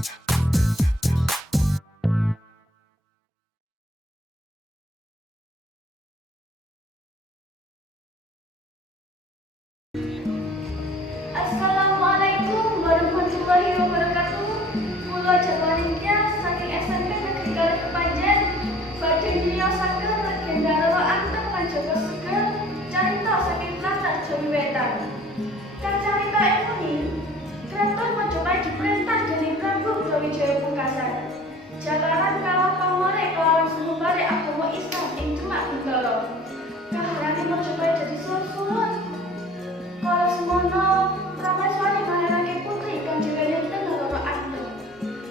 Assalamualaikum warahmatullahi wabarakatuh. Kula Jawaringnya saking SMP Negeri Kali Kepanjen, badhe ngriosaken legenda Roro Anteng lan Joko Seger, carita saking tlatah Jawi Wetan. Kacarita puni, Kraton Majapahit diperintah dening Prabu Brawijaya Pungkasan. Jalaran kala pamore kelawan sumubare agama Islam ing Demak Bintoro. Kaharane Majapahit dadi sulut-sulut. Kala semono Prameswari maherake putri kang jenenge Roro Anteng.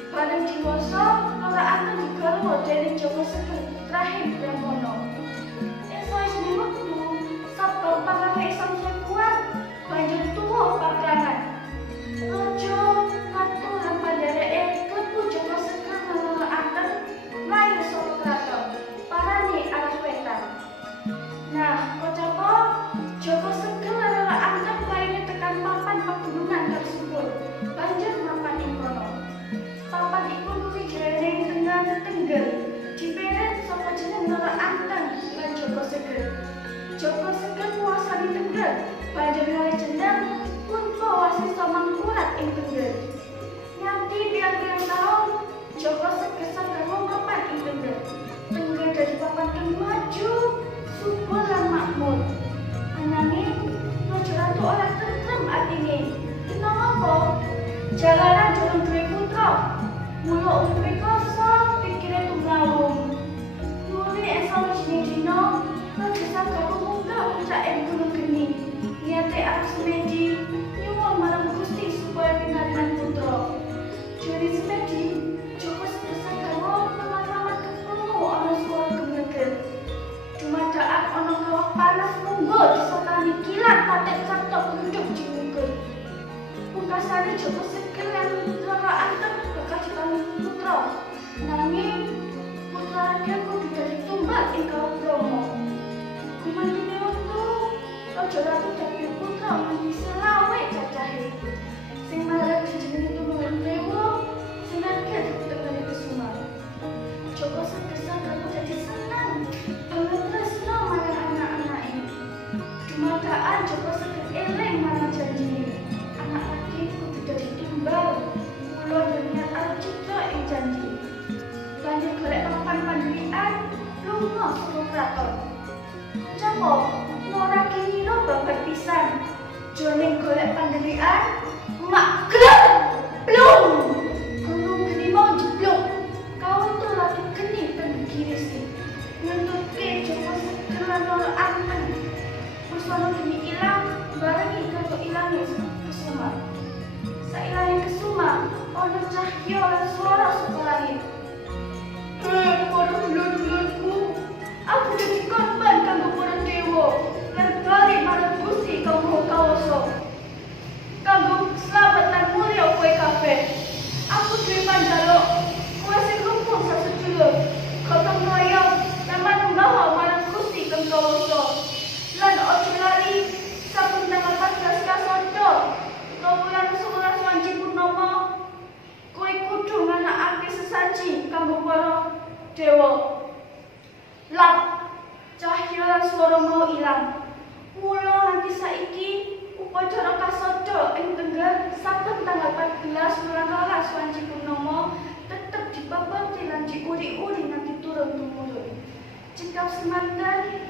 Bareng diwasa, Roro Anteng digarwa dening Joko Seger Rahim Brahmana. Ing sawisine wektu, sabab pangawe samsaya kuat, banjur tuwa paprangan. Raja Ratu lan pandereke klebu Joko Seger lan Roro Anteng mlayu saka kraton, parane arah wetan. Nah, kocapa Joko Seger lan Roro Anteng mlayune tekan papan pegunungan tersebut, banjur mapan ing kono. Papan iku kuwi jroning tengah Tenggel, diperet saka jeneng Roro Anteng lan Joko Seger. Joko Seger nguasani Tenggel, banjur ngalih jeneng Punpa Wasista Mangkurat ing Tenggel. Nganti pirang-pirang taun, Joko Seger sagarwa mapan ing Tenggel. Tenggel dadi papan kang maju, subur lan makmur. Ananging Raja Ratu ora tentrem atine. Kenapa? Jalaran durung duwe putra. Mula uripe kosong, pikire tumrawung. Nuli ing sawijining dina, Raja Sagarwa munggah pucaking Gunung Geni. Niate arep semedi, nyuwun marang Gusti supaya pinarinan putra. Jare semedi, Joko Seger Sagarwa lamat-lamat ketemu ana swara gemeger. Dumadaan ana kawah panas munggo disotani kilat patek sarta gluduk jimungkur. Pungkasane Joko Seger lan Roro Anteng kekajutan putra. Nanging putra rakyat kudu dadi tumbal ing kawah Bromo. Gumantine wektu, Raja Ratu dadi putra nganti selawe cacahe. Sing marang jenenge Tumurun Dewa, sing rakyat dadi Kesuma. Joko Seger Sagarwa dadi seneng banget tresno marang anak-anake. Dumadaan Joko Seger eling marang janjine. Anak laki kudu dadi timbal. Mula niat arep citra ing janji. Banjur golek papan pandhuwikan lunga saka kraton. Capo ora kira babar pisan. Jroning golek pandhuwikan mak glek plung. Gunung Geni mau jeblok. Kauntul Ratu Geni penggirisi. Nuntutke Joko Seger lan Roro Anteng. Pusana Geni ilang, barengi karo ilange Kesuma. Sailange Kesuma, ana cahya lan swara saka langit. Para dulur-dulurku, aku dadi korban kanggo para dewa, lan bali marang Gusti kanggo kawasa. Kanggo slamet mulya kowe kabeh. Aku duwe panjaluk, kowe sing rumpun sasedulur. Gotong royong lan manunggawa marang Gusti kang kawasa. Lan aja lali saben tanggal 14 Kasada, wulan 11 Wanci Purnama, kowe kudu nganakake sesaji kanggo para dewa. Lap cahya lan swara mau ilang. Mula nganti saiki upacara Kasada ing Tenggel saben tanggal 14 wulan 12 Wanci Purnama tetep dipapati lan diuri-uri nganti turun-temurun. Cekap semanten